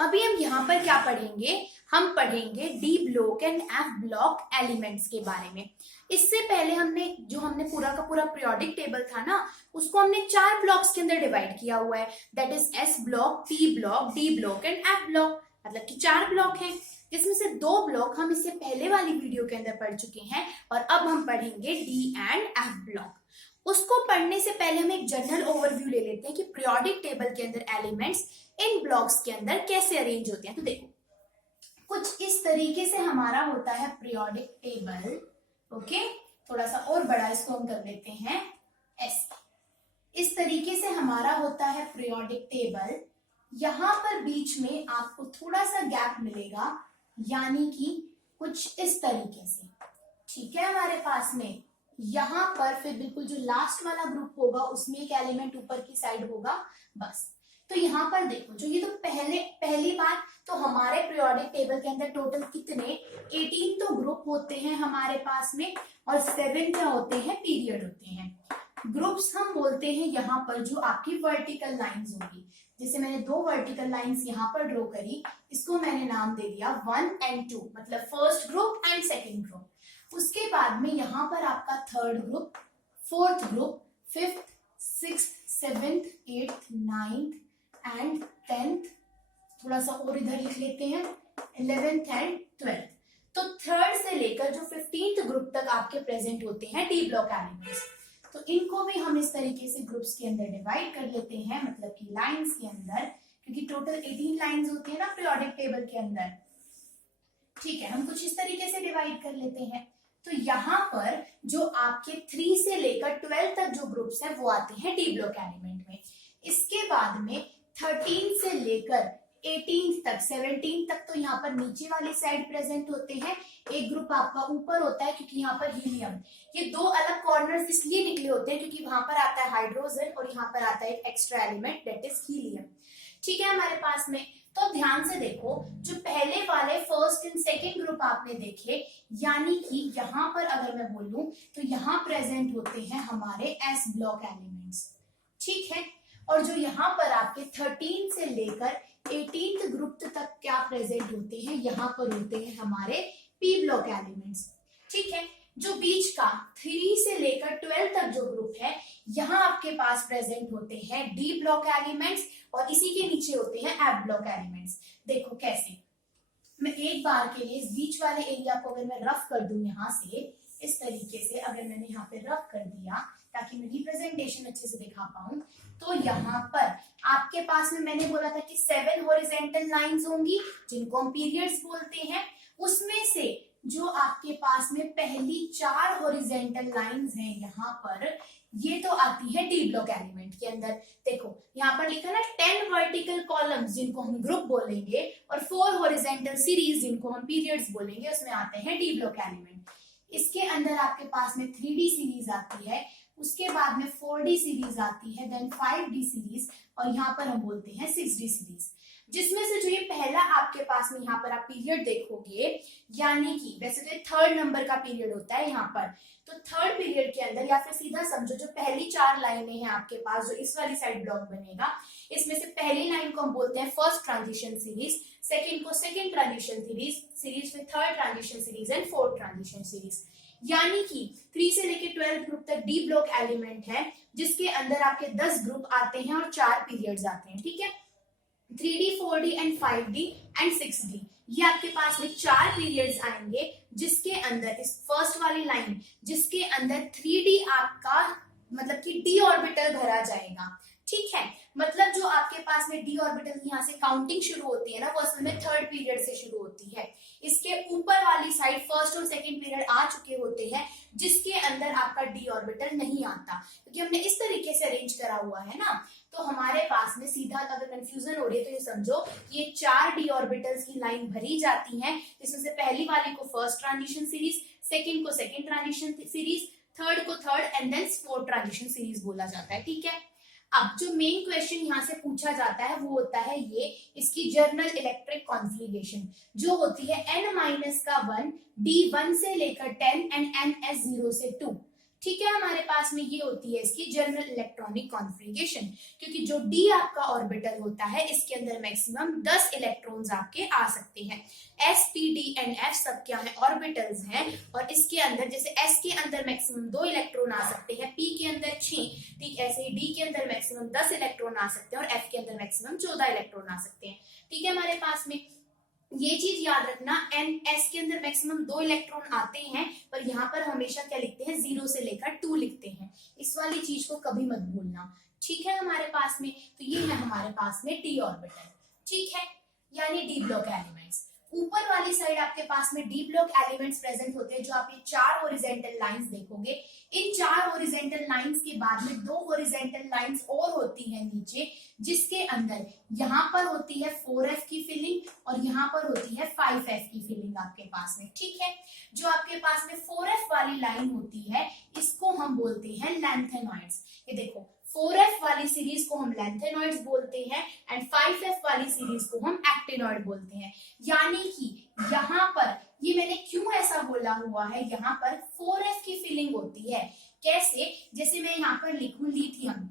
अभी हम यहाँ पर क्या पढ़ेंगे, हम पढ़ेंगे D block and F block elements के बारे में। इससे पहले हमने पूरा का पूरा पीरियोडिक टेबल था ना, उसको हमने 4 ब्लॉक्स के अंदर डिवाइड किया हुआ है, that is S block, P block, D block and F block, मतलब कि 4 ब्लॉक हैं, जिसमें से 2 ब्लॉक हम इससे पहले वाली वीडियो के अंदर पढ़ चुके हैं और अब हम पढ़ेंगे डी एंड एफ ब्लॉक। उसको पढ़ने से पहले हम एक जनरल ओवरव्यू ले लेते हैं कि पीरियोडिक टेबल के अंदर एलिमेंट्स इन ब्लॉक्स के अंदर कैसे अरेंज होते हैं। तो देखो, कुछ इस तरीके से हमारा होता है पीरियोडिक टेबल। ओके, थोड़ा सा और बड़ा इसको हम कर लेते हैं ऐसे। इस तरीके से हमारा होता है पीरियोडिक टेबल। यहां पर बीच में आपको थोड़ा सा गैप मिलेगा, यानी कि कुछ इस तरीके से, ठीक है। हमारे पास में यहां पर फिर बिल्कुल जो लास्ट वाला ग्रुप होगा उसमें एक एलिमेंट ऊपर की साइड होगा, बस। तो यहाँ पर देखो, जो ये तो पहली बात, तो हमारे पीरियोडिक टेबल के अंदर टोटल कितने 18 तो ग्रुप होते हैं हमारे पास में, और 7 क्या होते हैं, पीरियड होते हैं। ग्रुप्स हम बोलते हैं यहाँ पर जो आपकी वर्टिकल लाइंस होगी, जैसे मैंने 2 वर्टिकल लाइंस यहाँ पर ड्रॉ करी, इसको मैंने नाम दे दिया 1 एंड 2, मतलब first group and second group. उसके बाद में यहाँ पर आपका third group, fourth group, fifth, sixth, seventh, eighth, ninth and 10th, थोड़ा सा और इधर लिख लेते हैं 11th एंड 12th। तो थर्ड से लेकर जो 15th ग्रुप तक आपके प्रेजेंट होते हैं डी ब्लॉक एलिमेंट्स। तो इनको भी हम इस तरीके से ग्रुप्स के अंदर डिवाइड कर लेते हैं, मतलब कि लाइंस के अंदर, क्योंकि टोटल 18 लाइंस होती है ना पीरियोडिक टेबल के अंदर। ठीक है, हम कुछ इस तरीके से डिवाइड कर लेते हैं। तो यहाँ पर जो आपके 3 से लेकर 12 तक जो ग्रुप्स हैं वो आते हैं डी ब्लॉक एलिमेंट में। इसके बाद में 13 से लेकर 18 तक, 17 तक तो यहाँ पर नीचे वाली साइड प्रेजेंट होते हैं। एक ग्रुप आपका ऊपर होता है, क्योंकि यहाँ पर हीलियम, ये 2 अलग कॉर्नर्स इसलिए निकले होते हैं क्योंकि वहां पर आता है हाइड्रोजन और यहाँ पर आता है एक extra element, that is helium. ठीक है, हमारे पास में। तो ध्यान से देखो, जो पहले वाले फर्स्ट एंड सेकेंड ग्रुप आपने देखे, यानी कि यहाँ पर अगर मैं बोलूं तो यहाँ प्रेजेंट होते हैं हमारे एस ब्लॉक एलिमेंट्स, ठीक है। और जो यहाँ पर आपके 13 से लेकर 18th ग्रुप तक क्या प्रेजेंट होते हैं, यहाँ पर होते हैं हमारे पी ब्लॉक एलिमेंट्स, ठीक है। जो बीच का 3 से लेकर 12 तक जो ग्रुप है, यहाँ आपके पास प्रेजेंट होते हैं डी ब्लॉक एलिमेंट्स, और इसी के नीचे होते हैं एफ ब्लॉक एलिमेंट्स। देखो कैसे, मैं एक बार के लिए इस बीच वाले एरिया को अगर मैं रफ कर दूं यहाँ से, इस तरीके से अगर मैंने यहाँ पे रफ कर दिया ताकि मैं रिप्रेजेंटेशन अच्छे से दिखा पाऊं, तो यहाँ पर आपके पास में मैंने बोला था कि 7 हॉरिजॉन्टल लाइंस होंगी जिनको हम पीरियड्स बोलते हैं। उसमें से जो आपके पास में पहली 4 हॉरिजॉन्टल लाइंस हैं यहाँ पर, ये तो आती है डी ब्लॉक एलिमेंट के अंदर। देखो यहाँ पर लिखा ना 10 वर्टिकल कॉलम्स जिनको हम ग्रुप बोलेंगे और 4 हॉरिजॉन्टल सीरीज जिनको हम पीरियड्स बोलेंगे, उसमें आते हैं डी ब्लॉक एलिमेंट। इसके अंदर आपके पास में 3D सीरीज आती है, उसके बाद में 4D सीरीज आती है, देन 5D सीरीज, और यहाँ पर हम बोलते हैं 6D सीरीज। जिसमें से जो ये पहला आपके पास में यहाँ पर आप पीरियड देखोगे, यानी कि वैसे तो थर्ड नंबर का पीरियड होता है यहाँ पर, तो थर्ड पीरियड के अंदर, या फिर सीधा समझो जो पहली 4 लाइनें हैं आपके पास, जो इस वाली साइड ब्लॉक बनेगा, इसमें से पहली लाइन को हम बोलते हैं फर्स्ट ट्रांजिशन सीरीज, सेकेंड को सेकेंड ट्रांजिशन सीरीज, फिर third transition series and fourth transition series. यानी कि 3 से लेकर 12 ग्रुप तक डी ब्लॉक एलिमेंट है, जिसके अंदर आपके 10 ग्रुप आते हैं और 4 पीरियड्स आते हैं, ठीक है। 3D, 4D and 5D and 6D, ये आपके पास में 4 पीरियड्स आएंगे, जिसके अंदर इस फर्स्ट वाली लाइन, जिसके अंदर 3D आपका मतलब कि डी ऑर्बिटल भरा जाएगा, ठीक है। मतलब जो आपके पास में डी ऑर्बिटल यहाँ से काउंटिंग शुरू होती है ना, वो असल में थर्ड पीरियड से शुरू होती है। इसके ऊपर वाली साइड फर्स्ट और सेकंड पीरियड आ चुके होते हैं, जिसके अंदर आपका डी ऑर्बिटल नहीं आता, क्योंकि हमने इस तरीके से अरेंज करा हुआ है ना। तो हमारे पास में सीधा, अगर कंफ्यूजन हो रही है तो ये समझो, ये 4 डी ऑर्बिटल्स की लाइन भरी जाती है, जिसमें से पहली वाली को फर्स्ट ट्रांजिशन सीरीज, सेकेंड को सेकेंड ट्रांजिशन सीरीज, थर्ड को third and then fourth transition series बोला जाता है, ठीक है। अब जो मेन क्वेश्चन यहाँ से पूछा जाता है वो होता है ये, इसकी जर्नल इलेक्ट्रिक कॉन्फ़िगरेशन जो होती है n-1 D1 से लेकर 10 एंड ns0 से 2। ठीक है, हमारे पास में ये होती है इसकी जनरल इलेक्ट्रॉनिक कॉन्फ़िगरेशन, क्योंकि जो डी आपका ऑर्बिटल होता है इसके अंदर मैक्सिमम 10 इलेक्ट्रॉन्स आपके आ सकते हैं। S P D and F सब क्या है, ऑर्बिटल्स हैं, और इसके अंदर जैसे एस के अंदर मैक्सिमम 2 इलेक्ट्रॉन आ सकते हैं, पी के अंदर 6, ठीक ऐसे ही डी के अंदर मैक्सिमम 10 इलेक्ट्रॉन आ सकते हैं और एफ के अंदर मैक्सिमम 14 इलेक्ट्रॉन आ सकते हैं। ठीक है, हमारे पास में ये चीज याद रखना, एन एस के अंदर मैक्सिमम 2 इलेक्ट्रॉन आते हैं, पर यहाँ पर हमेशा क्या लिखते हैं, 0 से लेकर 2 लिखते हैं। इस वाली चीज को कभी मत भूलना। ठीक है, हमारे पास में तो ये है हमारे पास में डी ऑर्बिटल। ठीक है, यानी डी ब्लॉक एलिमेंट्स। ऊपर वाली साइड आपके पास में डी ब्लॉक एलिमेंट्स प्रेजेंट होते हैं, जो आप ये 4 हॉरिजॉन्टल लाइंस देखोगे। इन 4 हॉरिजॉन्टल लाइंस के बाद में 2 हॉरिजॉन्टल लाइंस और होती है नीचे, जिसके अंदर यहाँ पर होती है 4f की फिलिंग और यहाँ पर होती है 5f की फिलिंग आपके पास में। ठीक है, जो आपके पास में 4f वाली लाइन होती है इसको हम बोलते हैं लैंथेनॉइड्स। ये देखो 4f वाली सीरीज को हम लैंथेनॉइड्स बोलते हैं एंड 5f वाली सीरीज को हम एक्टिनॉइड बोलते हैं। यानी कि यहाँ पर ये मैंने क्यों ऐसा बोला हुआ है, यहाँ पर 4f की फिलिंग होती है। कैसे, जैसे मैं यहाँ पर लिखूं लिथियम,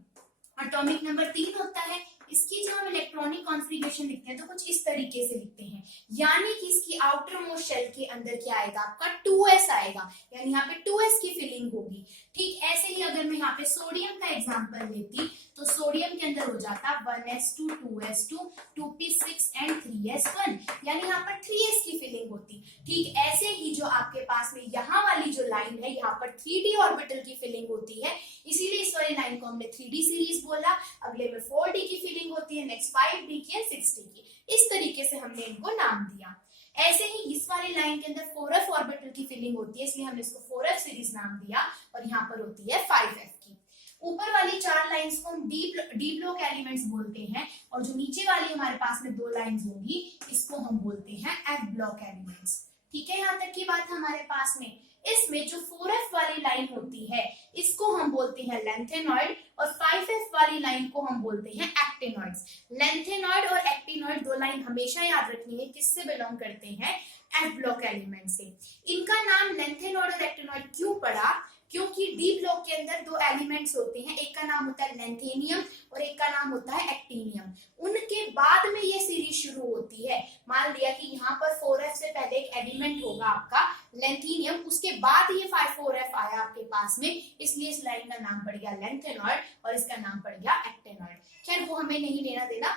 एटॉमिक नंबर 3 होता है, इसकी जब हम इलेक्ट्रॉनिक कॉन्फ़िगरेशन लिखते हैं तो कुछ इस तरीके से लिखते हैं, यानी कि इसकी आउटर मोस्ट शेल के अंदर क्या आएगा आपका 2s आएगा, यानी यहाँ पे 2s की फिलिंग होगी। ठीक ऐसे ही अगर मैं यहाँ पे सोडियम का एग्जांपल लेती तो सोडियम के अंदर हो जाता 1s2 2s2 2p6 and 3s1, यानी यहाँ पर 3s की फिलिंग होती। ठीक ऐसे ही जो आपके पास में यहाँ वाली जो लाइन है, यहाँ पर 3d ऑर्बिटल की फिलिंग होती है, इसीलिए इस वाली लाइन को हमने 3d सीरीज बोला। अगले में 4d की फिलिंग होती है, नेक्स्ट 5d की है, 6d की। इस तरीके से हमने इनको नाम दिया। ऐसे ही इस वाली लाइन के अंदर 4f ऑर्बिटल की फिलिंग होती है, इसलिए हमने इसको 4f सीरीज नाम दिया, और यहाँ पर होती है 5f की। ऊपर वाली 4 लाइंस को हम डी ब्लॉक एलिमेंट्स बोलते हैं, और जो नीचे वाली हमारे पास में 2 लाइंस होंगी इसको हम बोलते हैं एफ ब्लॉक एलिमेंट्स। ठीक है, यहाँ तक की बात हमारे पास में। इसमें जो 4f वाली लाइन होती है इसको हम बोलते हैं लैंथेनॉइड, और 5f वाली लाइन को हम बोलते हैं एक्टिनॉइड्स। लैंथेनॉइड और एक्टिनॉइड 2 लाइन हमेशा याद रखनी है, किससे बिलोंग करते हैं, एफ ब्लॉक एलिमेंट से। इनका नाम लैंथेनॉइड और एक्टिनॉइड क्यों पड़ा, क्योंकि डी ब्लॉक के अंदर 2 एलिमेंट्स होते हैं, एक का नाम होता है लैंथेनियम और एक का नाम होता है एक्टिनियम। उनके बाद में ये सीरीज शुरू होती है। मान लिया कि यहाँ पर 4f से पहले एक एलिमेंट होगा आपका लैंथेनियम, उसके बाद ये 4f आया आपके पास में, इसलिए इस लाइन का नाम पड़ गया लैंथेनॉइड और इसका नाम पड़ गया एक्टिनॉइड। खैर वो हमें नहीं लेना देना,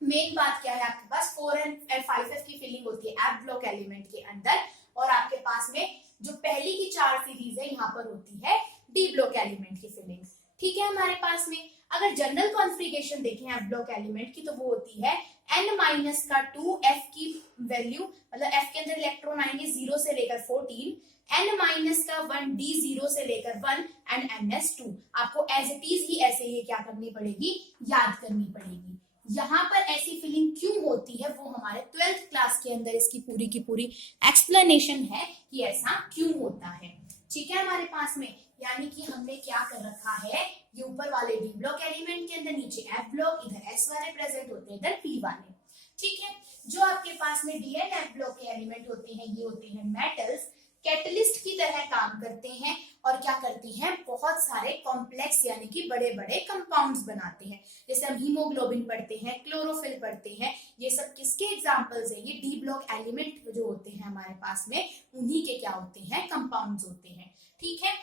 मेन बात क्या है, आपके पास 4 एंड 5f की फिलिंग होती है एफ ब्लॉक एलिमेंट के अंदर, और आपके पास में जो पहली की 4 सीरीज है यहाँ पर होती है डी ब्लॉक एलिमेंट की फिलिंग। ठीक है, हमारे पास में अगर जनरल कॉन्फ़िगरेशन देखें एफ ब्लॉक एलिमेंट की तो वो होती है n-2 f की वैल्यू, मतलब f के अंदर इलेक्ट्रॉन आएंगे 0 से लेकर 14, n-1 d 0 से लेकर 1 एंड ns2। आपको एज इट इज ही ऐसे ही क्या करनी पड़ेगी, याद करनी पड़ेगी। यहाँ पर ऐसी फिलिंग क्यों होती है वो हमारे 12th क्लास के अंदर इसकी पूरी की पूरी एक्सप्लेनेशन है कि ऐसा क्यों होता है। ठीक है, हमारे पास में यानी कि हमने क्या कर रखा है, ये ऊपर वाले डी ब्लॉक एलिमेंट के अंदर नीचे एफ ब्लॉक, इधर एस वाले प्रेजेंट होते हैं, इधर पी वाले। ठीक है, जो आपके पास में डी एंड एफ ब्लॉक के एलिमेंट होते हैं ये होते हैं मेटल्स, कैटलिस्ट की तरह काम करते हैं और क्या करती हैं, बहुत सारे कॉम्प्लेक्स यानी कि बड़े बड़े कंपाउंड्स बनाते हैं। जैसे हम हीमोग्लोबिन पढ़ते हैं, क्लोरोफिल पढ़ते हैं, ये सब किसके एग्जांपल्स हैं, ये डी ब्लॉक एलिमेंट जो होते हैं हमारे पास में उन्हीं के क्या होते हैं, कंपाउंड्स होते हैं। ठीक है,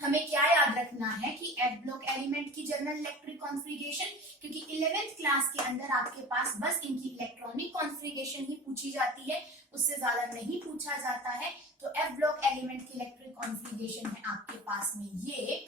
हमें क्या याद रखना है कि एफ ब्लॉक एलिमेंट की जनरल इलेक्ट्रिक कॉन्फ़िगरेशन, क्योंकि 11th क्लास के अंदर आपके पास बस इनकी इलेक्ट्रॉनिक कॉन्फ़िगरेशन ही पूछी जाती है, उससे ज्यादा नहीं पूछा जाता है। तो एफ ब्लॉक एलिमेंट की इलेक्ट्रिक कॉन्फ़िगरेशन है आपके पास में ये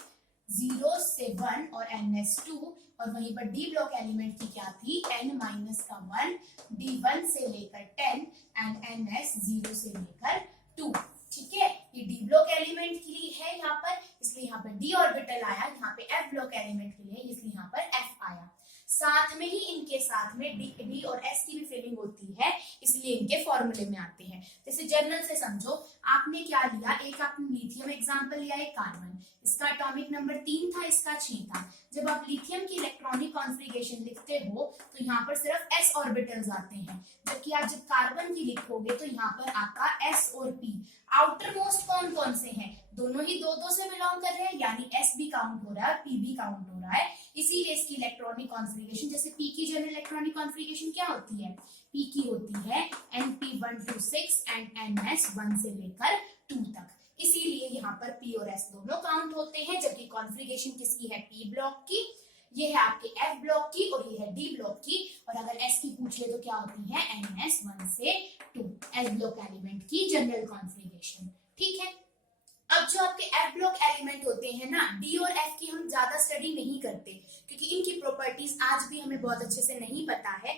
0 से 1 और ns2, और वहीं पर डी ब्लॉक एलिमेंट की क्या थी, n-1 d1 से लेकर 10 एंड ns 0 से लेकर 2। ठीक है, ये डी ब्लॉक एलिमेंट के लिए है यहाँ पर, इसलिए यहाँ पर डी ऑर्बिटल आया, यहाँ पे एफ ब्लॉक एलिमेंट के लिए इसलिए यहाँ पर एफ आया। साथ में ही इनके साथ में डी और एस की भी फिलिंग होती है, इसलिए इनके फॉर्मूले में आते हैं। जैसे जनरल से समझो, आपने क्या लिया, एक आपने लिथियम एग्जांपल लिया, एक कार्बन, इसका एटॉमिक नंबर 3 था, इसका 6 था। जब आप लिथियम की इलेक्ट्रॉनिक कॉन्फ़िगरेशन लिखते हो तो यहाँ पर सिर्फ s ऑर्बिटल्स आते हैं, जबकि आप जब कार्बन की लिखोगे तो यहाँ पर आपका s और p। आउटर मोस्ट कौन कौन से हैं, दोनों ही दो दो से बिलोंग कर रहे हैं, यानी s भी काउंट हो रहा है और p भी काउंट हो रहा है, इसीलिए इसकी इलेक्ट्रॉनिक कॉन्फ़िगरेशन, जैसे p की जनरल इलेक्ट्रॉनिक कॉन्फ़िगरेशन क्या होती है, p की होती है np1 to 6 एंड ns 1 से लेकर 2 तक, इसीलिए यहाँ पर p और s दोनों काउंट होते हैं, जबकि कॉन्फ़िगरेशन किसकी है, p ब्लॉक की, ये है आपके f ब्लॉक की और ये है d ब्लॉक की, और अगर s की पूछ ले तो क्या होती है, ns 1 से 2, s ब्लॉक एलिमेंट की जनरल कॉन्फ़िगरेशन। ठीक है, अब जो आपके f ब्लॉक एलिमेंट होते हैं ना, d और f की हम ज्यादा स्टडी नहीं करते क्योंकि इनकी प्रॉपर्टीज आज भी हमें बहुत अच्छे से नहीं पता है।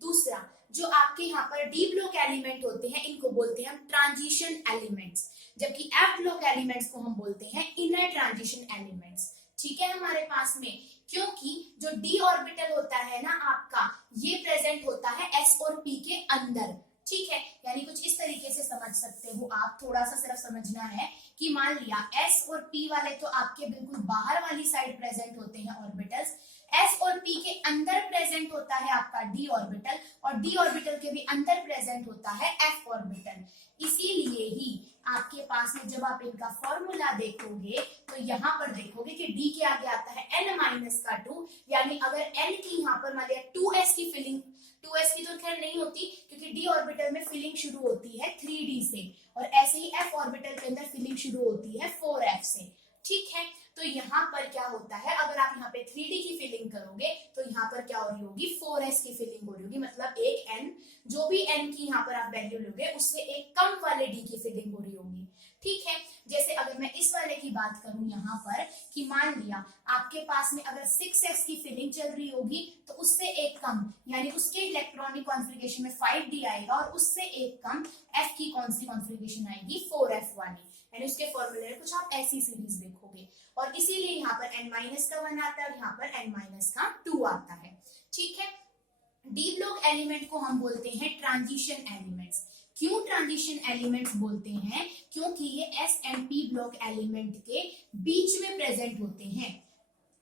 दूसरा, जो आपके यहाँ पर d ब्लॉक एलिमेंट होते हैं इनको बोलते हैं हम ट्रांजिशन एलिमेंट्स, जबकि f ब्लॉक एलिमेंट्स को हम बोलते हैं इनर ट्रांजिशन एलिमेंट्स। ठीक है हमारे पास में, क्योंकि जो d ऑर्बिटल होता है ना आपका, ये प्रेजेंट होता है s और p के अंदर। ठीक है, यानी कुछ इस तरीके से समझ सकते हो आप, थोड़ा सा सिर्फ समझना है कि मान लिया s और p वाले तो आपके बिल्कुल बाहर वाली साइड प्रेजेंट होते हैं ऑर्बिटल्स, s और p के अंदर प्रेजेंट होता है आपका d ऑर्बिटल, और d ऑर्बिटल के भी अंदर प्रेजेंट होता है f ऑर्बिटल। इसीलिए ही आपके पास में जब आप इनका फॉर्मूला देखोगे तो यहाँ पर देखोगे कि d के आगे आता है n-2, यानी अगर n की यहाँ पर मान लिया 2s की फिलिंग, 2s की तो खैर नहीं होती क्योंकि d ऑर्बिटल में फिलिंग शुरू होती है 3d से, और ऐसे ही f ऑर्बिटल के अंदर फिलिंग शुरू होती है 4f से। ठीक है, तो यहाँ पर क्या होता है, अगर आप यहाँ पे 3d की फिलिंग करोगे तो यहाँ पर क्या हो रही होगी, 4s की फिलिंग हो रही होगी, मतलब एक n, जो भी n की यहाँ पर आप वैल्यू लोगे उससे एक कम वाले d की फिलिंग हो रही होगी। ठीक है, जैसे अगर मैं इस वाले की बात करूं यहाँ पर कि मान लिया आपके पास में अगर 6s की फिलिंग चल रही होगी तो उससे एक कम, यानी उसके इलेक्ट्रॉनिक कॉन्फ़िगरेशन में 5d आएगा, और उससे एक कम f की कौन सी कॉन्फ़िगरेशन आएगी, 4f वाली, यानी उसके फॉर्मूले में कुछ आप ऐसी सीरीज देखोगे, और इसीलिए यहाँ पर n-1 आता है और यहाँ पर n-2 आता है। ठीक है, डी ब्लॉक एलिमेंट को हम बोलते हैं ट्रांजिशन एलिमेंट्स। क्यों ट्रांजिशन एलिमेंट्स बोलते हैं, क्योंकि ये S and P block element के बीच में प्रेजेंट होते हैं।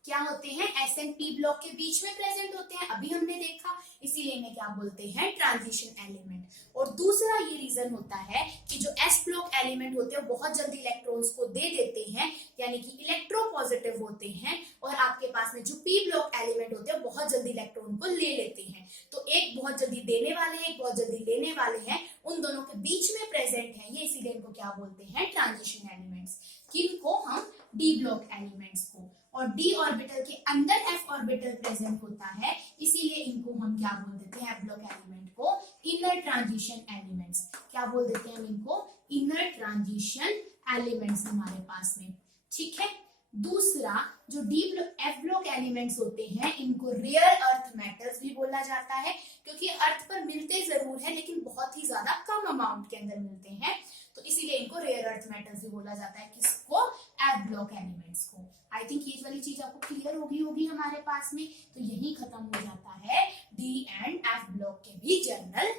क्या होते हैं, एस एंड पी ब्लॉक के बीच में प्रेजेंट होते हैं, अभी हमने देखा, इसीलिए इन्हें क्या बोलते हैं, ट्रांजिशन एलिमेंट। और दूसरा ये रीजन होता है कि जो एस ब्लॉक एलिमेंट होते हैं बहुत जल्दी इलेक्ट्रॉन्स को दे देते हैं, यानी कि इलेक्ट्रोपॉजिटिव होते हैं, और आपके पास में जो पी ब्लॉक एलिमेंट होते हैं बहुत जल्दी इलेक्ट्रॉन को ले लेते हैं। तो एक बहुत जल्दी देने वाले हैं, एक बहुत जल्दी लेने वाले हैं, उन दोनों के बीच में प्रेजेंट है ये, इसीलिए इनको क्या बोलते हैं, ट्रांजिशन एलिमेंट्स। किनको, हम डी ब्लॉक एलिमेंट्स को। और डी ऑर्बिटल के अंदर एफ ऑर्बिटल प्रेजेंट होता है, इसीलिए इनको हम क्या बोल देते हैं, एफ ब्लॉक एलिमेंट को इनर ट्रांजिशन एलिमेंट्स। क्या बोल देते हैं हम इनको, इनर ट्रांजिशन एलिमेंट्स हमारे पास में। ठीक है, दूसरा जो डी एफ ब्लॉक एलिमेंट्स होते हैं इनको रेयर अर्थ मेटल्स भी बोला जाता है, क्योंकि अर्थ पर मिलते जरूर है लेकिन बहुत ही ज्यादा कम अमाउंट के अंदर मिलते हैं, तो इसीलिए इनको रेयर अर्थ मेटल्स भी बोला जाता है। किसको, एफ ब्लॉक एलिमेंट्स को। आई थिंक ये वाली चीज आपको क्लियर होगी हमारे पास में। तो यही खत्म हो जाता है डी एंड एफ ब्लॉक के भी जनरल